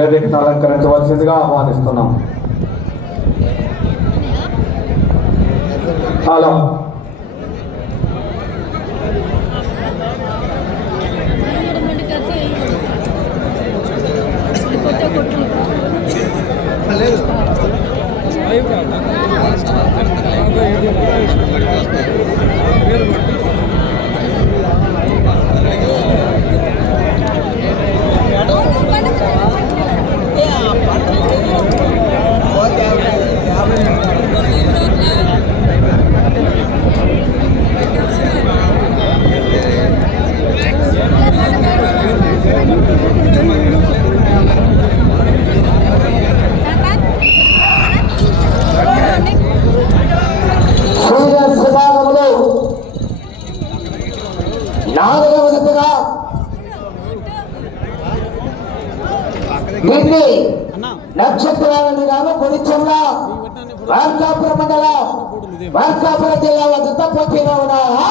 వేదికను అలంకరించవలసిందిగా ఆహ్వానిస్తున్నాం. హలో నక్షత్రాలని గాను కొనిచెల్లా మార్కాపురం మండలం మార్కాపురం జిల్లా వద్ద పోటీలో ఉన్నాయా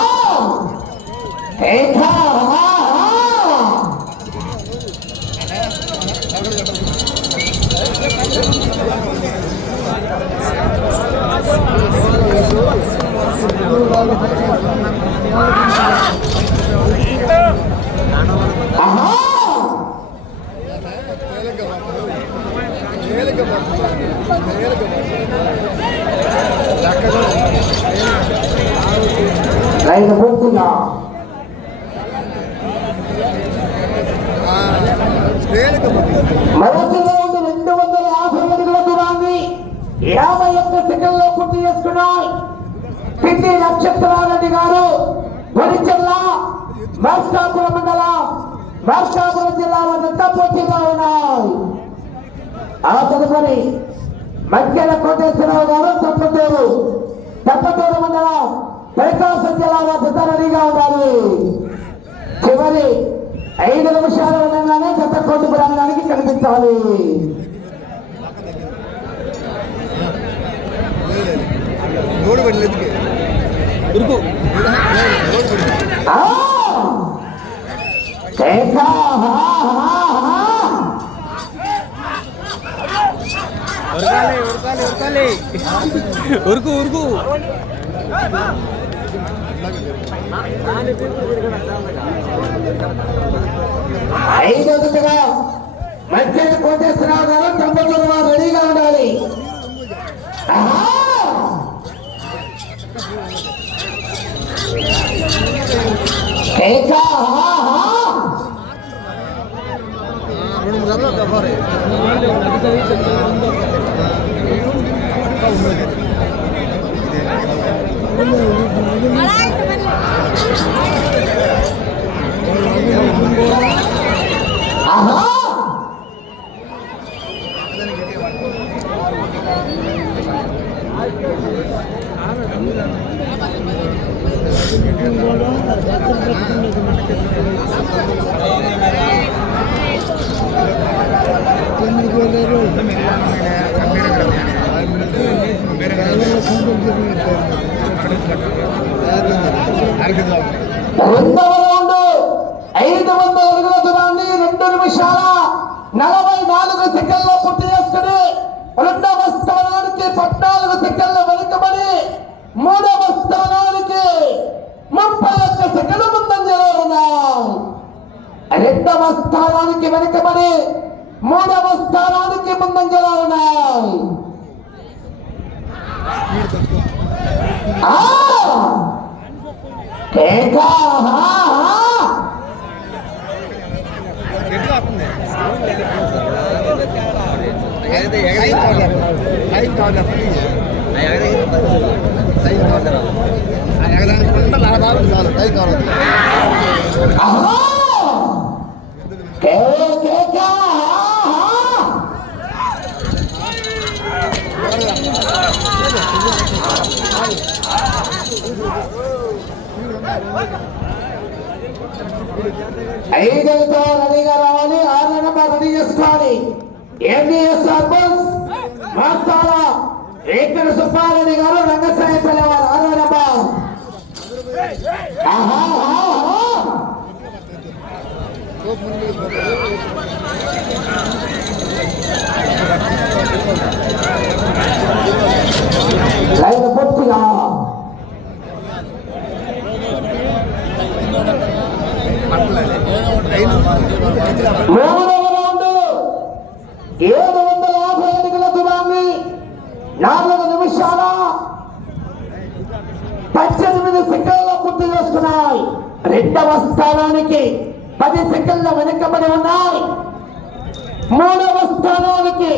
రైతు పూర్తిగా మొదటిలో ఉండి 250 అడుగుల దూరాన్ని 51 సెకండ్లో పూర్తి చేసుకున్నాయి. పిటి నక్షత్రారెడ్డి గారు వరిచెల్లా మార్కాపురం మండలం మార్కాపురం జిల్లా వద్ద పోటీలో ఉన్నాయి. ఆ తదుపరి మధ్యల కోటేశ్వరరావు గారు తప్పటూరు మండలం ప్రకాశం జిల్లా వద్ద రెడీగా ఉండాలి. చివరి 5 నిమిషాలు ఉండగానే జత కోటి ప్రాంతానికి కనిపించాలి. ఉరుకు ఉరుకు ఐదోదిగా మధ్య కోటేశ్వరరావు గారు తప్పటూరు వారు రెడీగా ఉండాలి. రెండవ రౌండ్ 500 అడుగుల దూరాన్ని 2 నిమిషాల 44 సెకండ్లో పూర్తి చేసుకుని రెండవ స్థానానికి 14 సెకండ్ల వెనుకబడి మూడవ స్థానానికి 31 సెకండ్ల ముందంజలో ఉన్నాయి. రెండవ స్థానానికి వెనుకబడి మూడవ స్థానానికి ముందంజలో ఉన్నాయి. ఐదుతో రెడీగా రావాలి. 6 నెంబర్ రెడీ చేసుకోవాలి. ఎండిఎస్ఆర్ బస్ మాస్తాల వెంకట సుబ్బారెడ్డి గారు రంగసాయపల్లి వారు 6 నెంబర్. 750 అడుగుల దూరాన్ని 4 నిమిషాల 18 సెకండ్ల పూర్తి చేసుకున్నాయి. రెండవ స్థానానికి 10 సెకండ్ల వెనుకబడి ఉన్నాయి. మూడవ స్థానానికి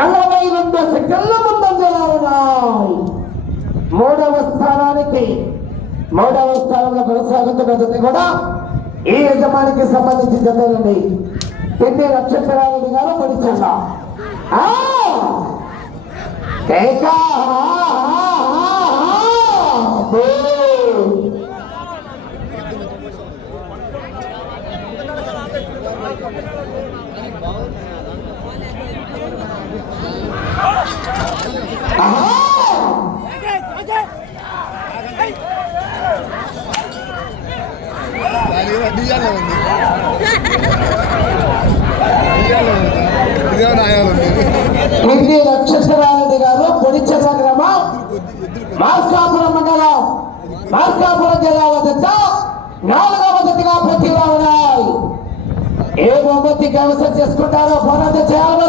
42 సెకండ్ల ముందంజలో ఉన్నాయి. మూడవ స్థానంలో కొనసాగుతున్న జత కూడా ఈ యజమానికి సంబంధించిన జతలండి. పెద్ద నక్షత్రారెడ్డి గారు పడిచండి. పిల్లి నక్షత్రారెడ్డి గారు పొడిచెర్ల గ్రామం మార్కాపురం మండలం మార్కాపురం జిల్లా వద్ద 4వ జతగా పోటీలో ఉన్నాయి. ఏ బహుమతి కైవసం చేసుకుంటారో పోరాటం చేయాలి.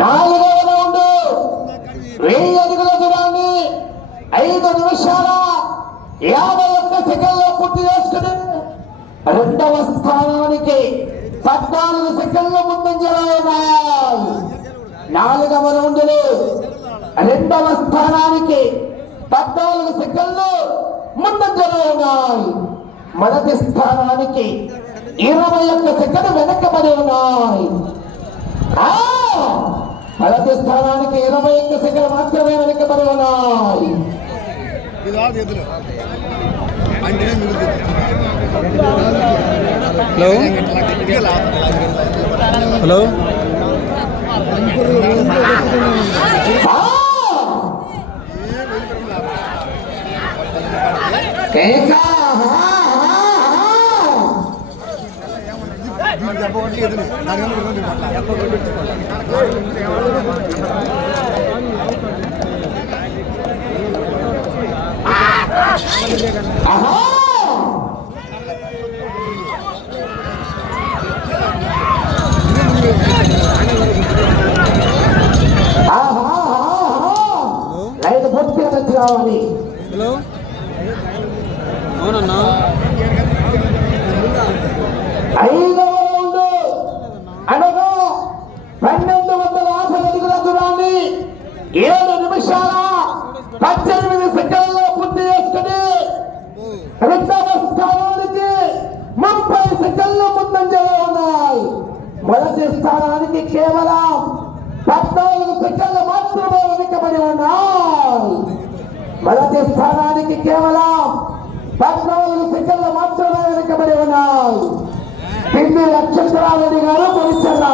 నాలుగవ రౌండ్ 1000 అడుగుల దూరాన్ని 5 నిమిషాల 51 సెకండ్లో పూర్తి చేసుకుని రెండవ స్థానానికి 14 సెకండ్ల ముందంజలో ఉన్నాయి. 4వ రౌండ్లో రెండవ స్థానానికి 14 సెకండ్లు ముందంజలో ఉన్నాయి. మొదటి స్థానానికి 21 సెకండ్ వెనకబడి ఉన్నాయి. మొదటి స్థానానికి 21 సెకండ్ మాత్రమే వెనకబడి ఉన్నాయి. హలో లైట్ పూర్తిగా తెచ్చి రావాలి. హలో అవునన్నా 5వ రౌండ్ అనగా 1250 అడుగుల దూరాన్ని 7 నిమిషాల 18 సెకండ్లో పూర్తి చేసుకుని రెండవ స్థానానికి 30 సెకండ్ల ముందంజలో ఉన్నాయి. మొదటి స్థానానికి కేవలం 14 సెకండ్లు మాత్రమే వెనుకబడి ఉన్నాయి. మొదటి స్థానానికి కేవలం 14 సెకండ్లు మాత్రమే వెనుకబడి ఉన్నాయి. పిల్లి నక్షత్రారెడ్డి గారు పొడిచెర్ల.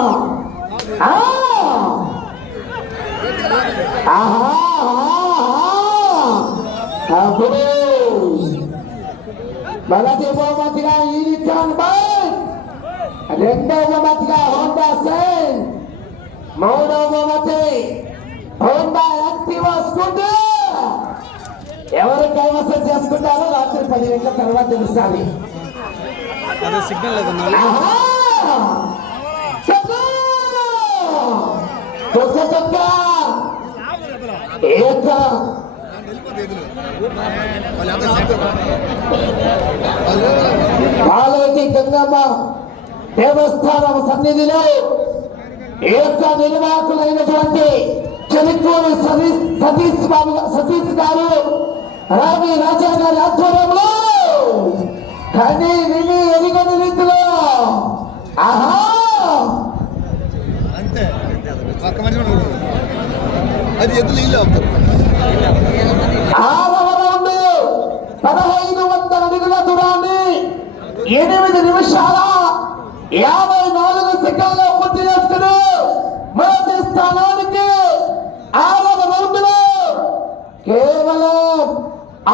మొదటి బహుమతిగా ఈరిచాన్ బైక్, రెండవ బహుమతిగా హోండా సైన్, మూడవ బహుమతి హోండా యాక్టివా స్కూటర్. ఎవరు కైవసం చేసుకుంటారో రాత్రి 10 గంటల తర్వాత తెలుస్తాను. అదే సిగ్నల్ లేదన్నా. పాలవతి గంగమ్మ దేవస్థానం సన్నిధిలో నిర్వాహకులైనటువంటి చెలికూరు సతీష్ గారు రావి రాజా గారి ఆధ్వర్యంలో కానీ విని ఎరుగని రీతిలో అంతే అది ఎదురు ఇల్లు 6వ రౌండ్ 1500 అడుగుల దూరాన్ని 8 నిమిషాల 54 సెకండ్లో పూర్తి చేసుకుని మొదటి స్థానానికి 6వ రౌండ్లో కేవలం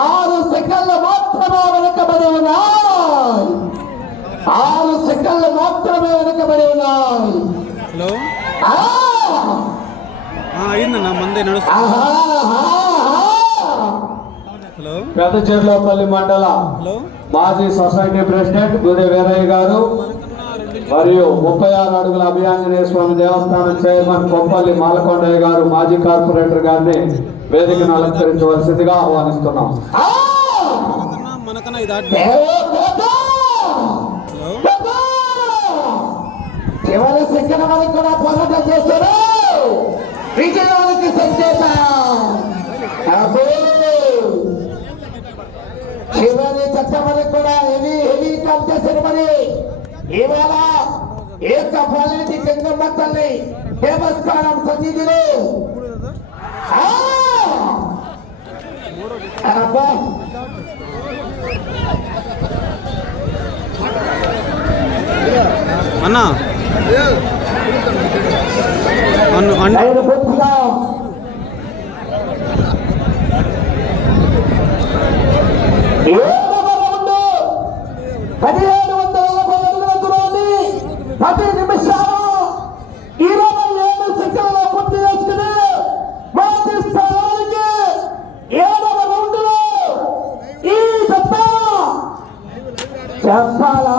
6 సెకండ్లు మాత్రమే వెనుకబడి ఉన్నాయి. 6 సెకండ్లు మాత్రమే వెనుకబడి ఉన్నాయి. హలో అయిందన్న మందే నడుస్తుంది. ఆహా, ఆహా, ఆహా. హలో పెద్ద చెర్లోపల్లి మండల హలో మాజీ సొసైటీ ప్రెసిడెంట్ గుదే వీరయ్య గారు మరియు 36 అడుగుల అభియాంజనేయ స్వామి దేవస్థానం చైర్మన్ కొప్పల్లి మాలకొండయ్య గారు మాజీ కార్పొరేటర్ గారిని వేదికను అలంకరించవలసిందిగా ఆహ్వానిస్తున్నాం. ఆ! మనకన్నా ఇది ఆట. దేవో దేవో! హలో దేవో! చివరి సెకండ్ వరకు కూడా పోరాటం చేస్తారు. విజయానికి సంకేతం. అబ్బో! చివరి చట్టం వరకు కూడా హెవీ కాంపిటీషన్ మరి ఇవాళ ఏకపాలేటి గంగమ్మ తల్లి దేవస్థానం సన్నిధిలో ఆ! అబ్బా! అన్న ఐదు పూర్తిగా ఏడవ రౌండ్ 1740 అడుగుల దూరాన్ని 10 నిమిషాలు 27 సెకండ్లలో పూర్తి చేసుకుని మొదటి స్థానానికి 7వ రౌండ్లో ఈ దత్త చెప్పాలా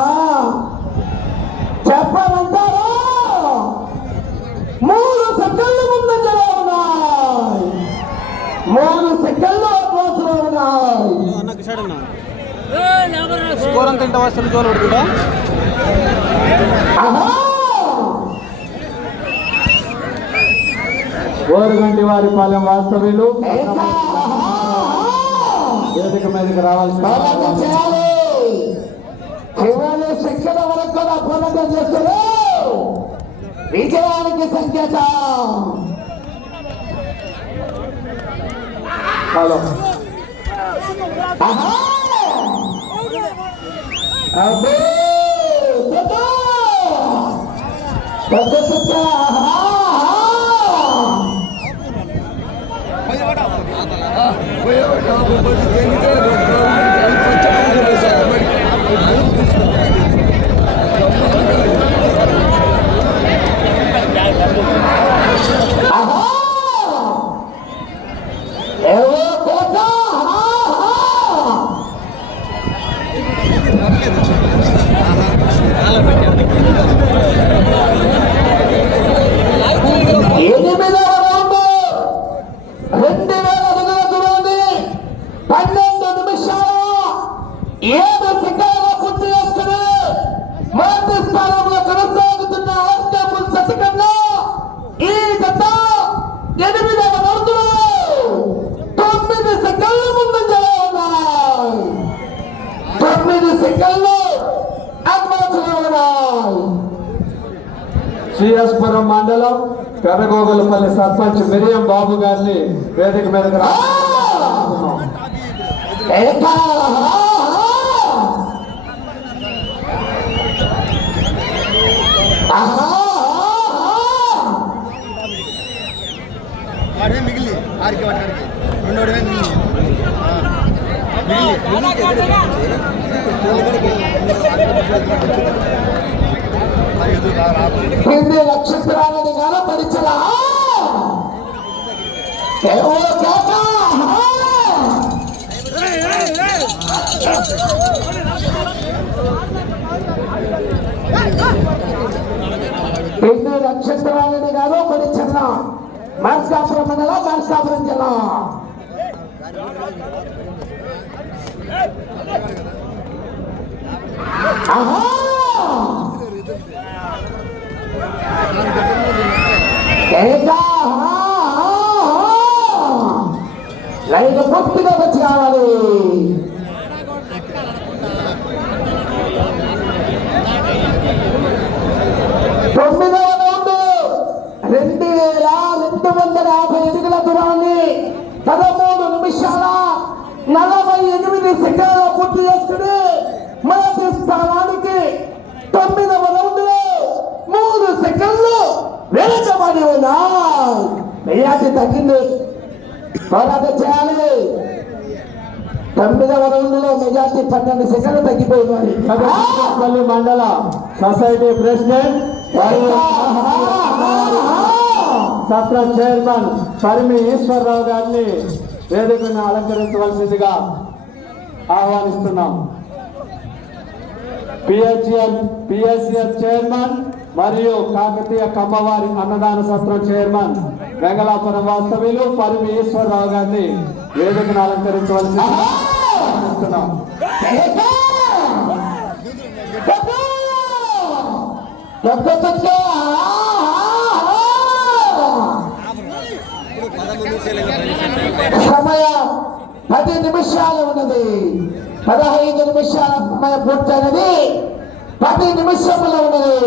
చెప్పమంటారా 3 సెకండ్లు ముందంజలో ఉన్నాయి. 3 సెకండ్లు అడ్వాన్స్లో ఉన్నాయి. అన్న కిషాడ్ అన్న స్కోర్ అంత ఇంత వస్తుంది గోల్ పడుతుందా? ఆహా! ఓరుగంటి వారి పాలెం వాస్తవ్యులు ఇంకా వేదిక మీదకి రావాల్సిన పోరాటం చేయాలి. చివరి సెకండ్ వరకు కూడా పోరాటం చేస్తారు. విజయానికి సంకేతం. హలో ఆహా! అబ్బో! పెద్ద! పెద్ద పెద్ద! ఆహా! ఆహా! ఏవో కోట! ఆహా! ఎనిమిదవ రౌండ్ 2000 అడుగుల దూరాన్ని 12 నిమిషాలు 7 సెకండ్లలో పూర్తి చేసుకుని మొదటి స్థానంలో కొనసాగుతున్న ఆర్కేపుల్ శశికన్నా ఈ జత 8వ రౌండ్లో 9 సెకండ్ల ముందంజలో ఉన్నాయి. 9 సెకండ్లు అడ్వాన్స్లో ఉన్నాయి. సిఎస్పురం మండలం పెదగోగులపల్లి సర్పంచ్ మిరియం బాబు గారిని వేదిక మీదకి రావాల్సిందిగా ఏకా! ఆహా! ఆడే మిగిలి ఆడికి వాటికి రెండోడే మిగిలి కింది నక్షత్రాలని కనపరిచలా ఏవో కేక! కింది నక్షత్రాలని కనపరిచల మార్కాపురం మండలం మార్కాపురం జిల్లా. ఆహా! లైన్ పూర్తిగా వచ్చి కావాలి. తొమ్మిదవ రౌండ్ 2250 అడుగుల దూరాన్ని 13 నిమిషాల 48 సెకండ్ల పూర్తి చేసుకుని మొదటి స్థానానికి 9వ రౌండ్ లో 3 సెకండ్లు వెనుకబడి ఉన్నాయి. మెజార్టీ తగ్గింది. పోరాటం చేయాలి. 9వ రౌండ్ లో మెజార్టీ 12 సెకండ్లు తగ్గిపోయింది. పెదగోగులపల్లి మండల సొసైటీ ప్రెసిడెంట్ మరియు సత్ర చైర్మన్ పరిమి ఈశ్వరరావు గారిని వేదికను అలంకరించవలసిందిగా ఆహ్వానిస్తున్నాం. పిఎస్సిఎస్ చైర్మన్ మరియు కాకతీయ కమ్మవారి అన్నదాన సత్రం చైర్మన్ వెంగళాపురం వాస్తవ్యులు పరిమి ఈశ్వరరావు గారిని వేదికను అలంకరించవలసిందిగా ఆహ్వానిస్తున్నాం. సమయం 10 నిమిషాలు ఉన్నది. 15 నిమిషాల సమయం పూర్తయినది. 10 నిమిషములు ఉన్నది.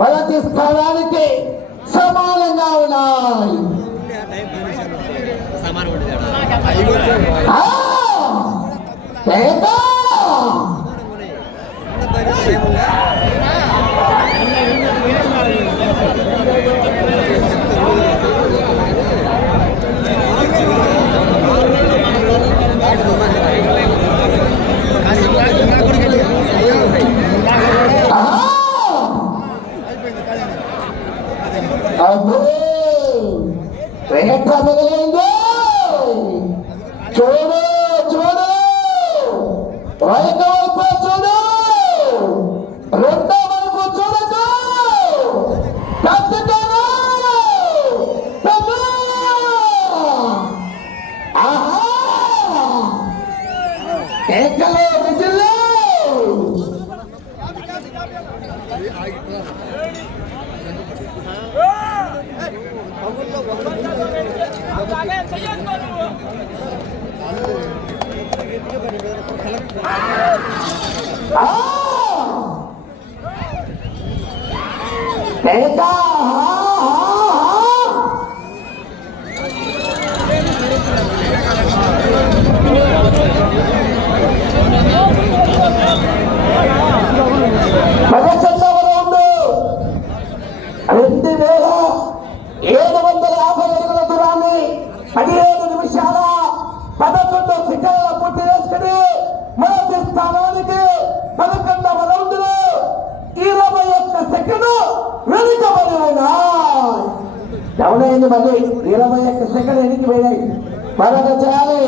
మొదటి స్థానానికి సమానంగా ఉన్నాయి. చూడు చూడు వైపు చూడు, రెండో వైపు చూడదు. కేకలో విజిల్లు. డౌన్ మళ్ళీ 21 సెకండ్ ఎనికి పోయాయి. మరొక చేయాలి.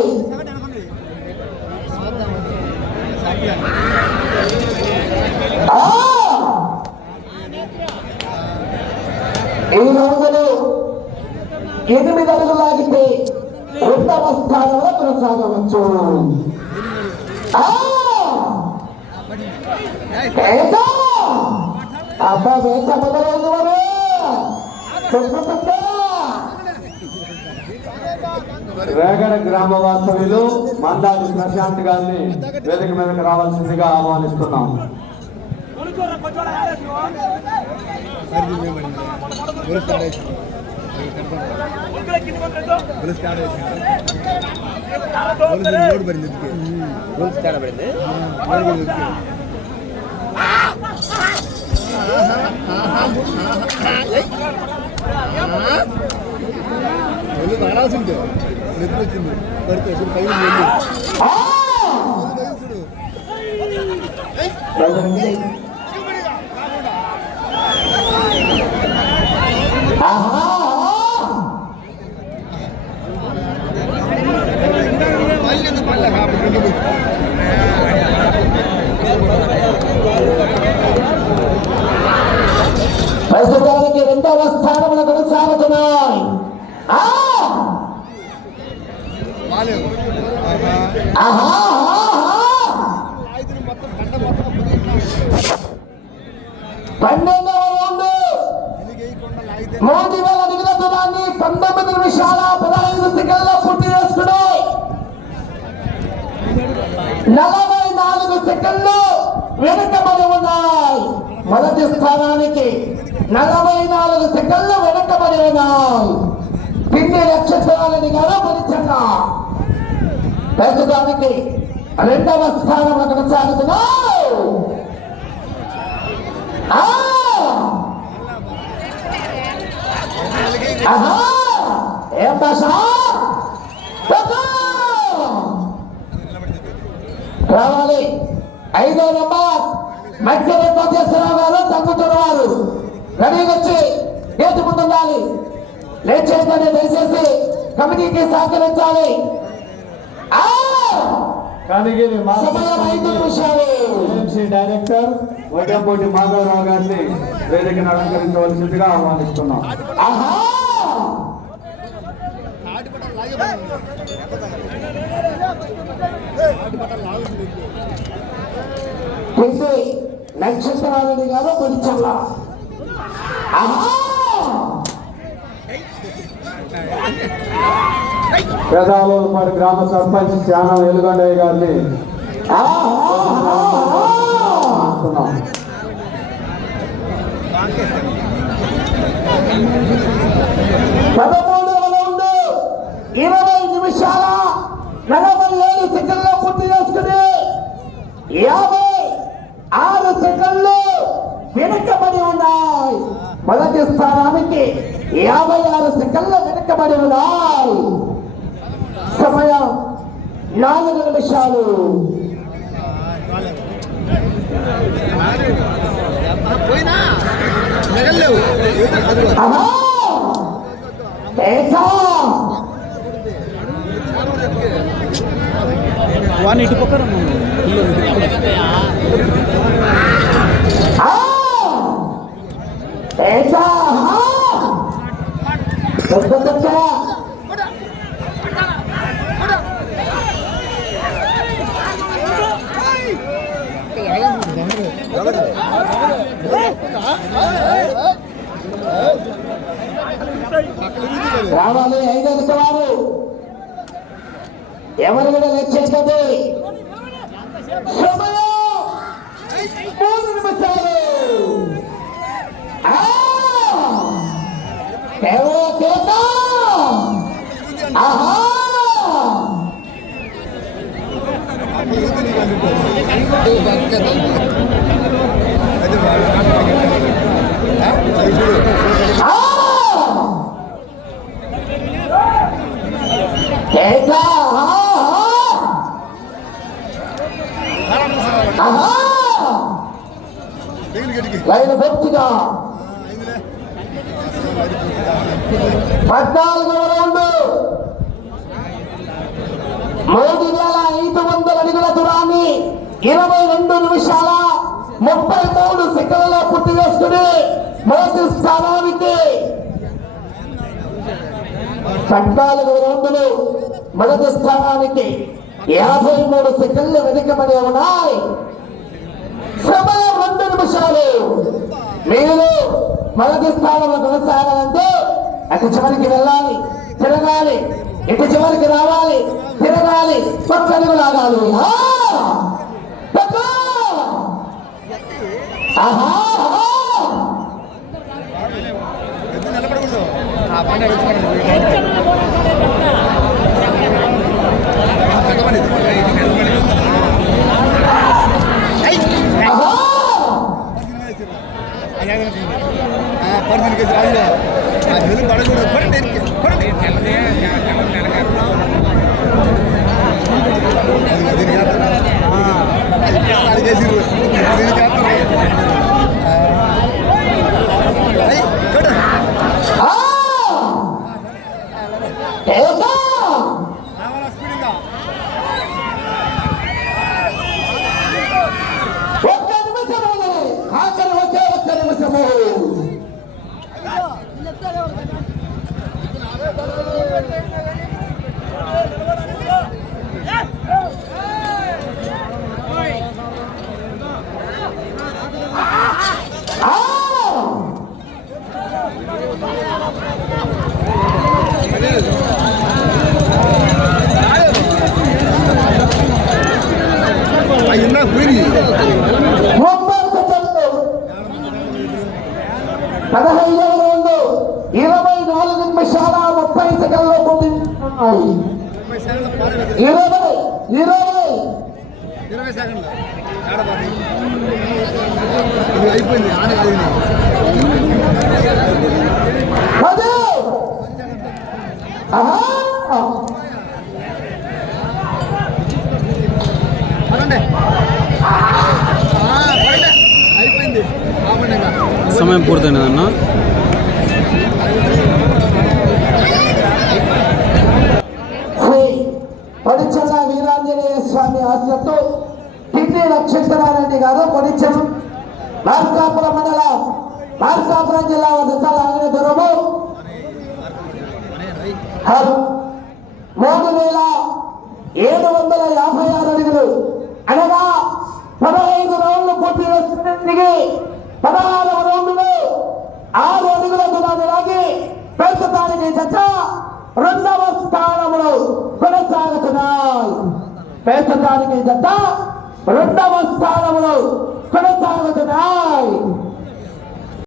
ఈ రోజులు 8 అడుగులు లాగితే 2వ స్థానంలో కొనసాగవచ్చు. అబ్బా వేట మొదలైంది. వారు వేగడ గ్రామ వాస్తవ్యులు మందాది ప్రశాంత్ గారిని వేదిక మీదకి రావాల్సిందిగా ఆహ్వానిస్తున్నాం. ఆడాల్సిందే వచ్చింది పడితే పైన ప్రస్తుతానికి 2వ స్థానంలో కొనసాగుతున్నాయి. పన్నెండవ రౌండ్ 3000 అడుగుల దూరాన్ని 19 నిమిషాల 15 సెకండ్లలో పూర్తి చేసుకున్నాయి. 44 సెకండ్లు వెనుకబడి ఉన్నాయి. మొదటి స్థానానికి 44 సెకండ్లు వెనుకబడి ఉన్నాయి. పిండి నక్షత్రాలని గారు గురించంగా ప్రస్తుతానికి రెండవ స్థానంలో కొనసాగుతున్నావు. ఏం భాష రావాలి. 5వ నంబర్ మధ్యలో కోటేశ్వరరావు గారు తగ్గుతున్నారు. రెడీగా వచ్చి గేటు ముందు ఉండాలి. లేచేదని దయచేసి కమిటీకి సహకరించాలి. కనిగిరి సమయం 5 నిమిషాలు. డైరెక్టర్ వడ్డంపూటి మాధవరావు గారిని వేదికను అలంకరించవలసిందిగా ఆహ్వానిస్తున్నాం. నక్షత్రాలని గారు గురించల్లా పేదాలూరుపాడు గ్రామ సర్పంచ్ ధ్యానం ఎలుగొండయ్య గారిని 13వ రౌండ్ 20 నిమిషాల 47 సెకండ్లో పూర్తి చేసుకుని 56 సెకండ్లు వెనుకబడి ఉన్నాయి. మొదటి స్థానానికి 56 సెకండ్లు వెనుకబడి ఉన్నాయి. సమయం 4 నిమిషాలు. వాడిని ఇటు పక్కన రావాలి. 5వ వారు ఎవరు కూడా లెక్కించండి. సమయం 3 నిమిషాలు. లైన్ పూర్తిగా 14వ రౌండ్ 3500 అడుగుల దూరాన్ని 22 నిమిషాల 33 సెకండ్లలో పూర్తి చేసుకుని మొదటి స్థానానికి 14 రౌండ్లు మొదటి స్థానానికి 53 సెకండ్లు వెనుకబడి ఉన్నాయి. సమయం 2 నిమిషాలు. మీరు మొదటి స్థానంలో కొనసాగాలంటే అటు చివరికి వెళ్ళాలి, తిరగాలి, ఇటు చివరికి రావాలి, తిరగాలి, పక్కనకు లాగాలి. 15వ రౌండ్ 24 నిమిషాల 30 సెకండ్లో పూర్తి. 20 సెకండ్లు ఇది అయిపోయింది. ఆడ కాదు అయిపోయింది. సమయం పూర్తయినదన్నా. పొడిచెల్ల వీరాంజనేయ స్వామి ఆశ్రతో టిటి నక్షత్రారెడ్డి గారు పొడిచెల్ మార్కాపురం మండలం మార్కాపురం జిల్లా వద్ద లాగిన దూరము 3756 అడుగులు అనగా 15 రౌండ్లు పూర్తి చేసుకుని 16వ రౌండ్లో 6 అడుగుల దూరాన్ని లాగి ప్రస్తుతానికి జత 2వ స్థానంలో కొనసాగుతున్నాయి. ప్రస్తుతానికి జత 2వ స్థానంలో కొనసాగుతున్నాయి.